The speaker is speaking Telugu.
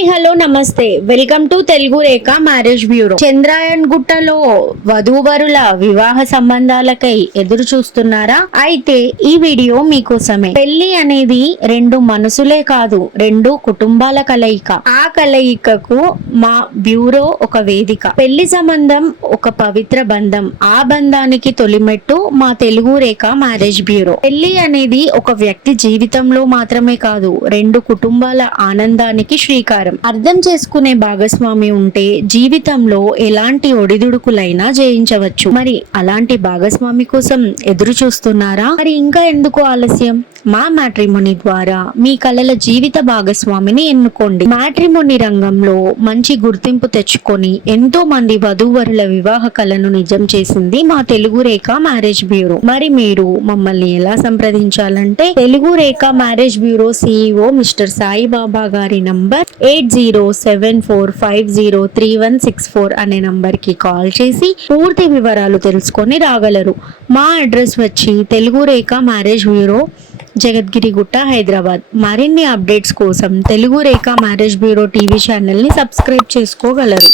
హాయ్ హలో నమస్తే welcome to Telugu Rekha marriage bureau. Chandrayan గుట్టలో వధూవరుల వివాహ సంబంధాలకై ఎదురు చూస్తున్నారా? అయితే ఈ వీడియో మీకోసమే. పెళ్లి అనేది రెండు మనసులే కాదు, రెండు కుటుంబాల కలయిక. ఆ కలయికకు మా బ్యూరో ఒక వేదిక. పెళ్లి సంబంధం ఒక పవిత్ర బంధం. ఆ బంధానికి తొలిమెట్టు మా తెలుగు రేఖ మ్యారేజ్ బ్యూరో. పెళ్లి అనేది ఒక వ్యక్తి జీవితంలో మాత్రమే కాదు, రెండు కుటుంబాల ఆనందానికి శ్రీకారం. అర్థం చేసుకునే భాగస్వామి ఉంటే జీవితంలో ఎలాంటి ఒడిదుడుకులైనా జయించవచ్చు. మరి అలాంటి భాగస్వామి కోసం ఎదురు చూస్తున్నారా? మరి ఇంకా ఎందుకు ఆలస్యం? మా మ్యాట్రిమోనీ ద్వారా మీ కలల జీవిత భాగస్వామిని ఎన్నుకోండి. మ్యాట్రిమోనీ రంగంలో మంచి గుర్తింపు తెచ్చుకొని ఎంతో మంది వధూవరుల వివాహ కలను నిజం చేసింది మా తెలుగు రేఖ మ్యారేజ్ బ్యూరో. మరి మీరు మమ్మల్ని ఎలా సంప్రదించాలంటే Telugu Rekha marriage bureau CEO mister Saibaba గారి నంబర్ 8074503164 అనే నంబర్ కి కాల్ చేసి పూర్తి వివరాలు తెలుసుకొని రాగలరు. మా అడ్రస్ వచ్చి తెలుగు రేఖ మ్యారేజ్ బ్యూరో, జగద్గిరిగుట్ట, హైదరాబాద్. మరిన్ని అప్డేట్స్ కోసం Telugu Rekha marriage bureau TV channel ని సబ్స్క్రైబ్ చేసుకోగలరు.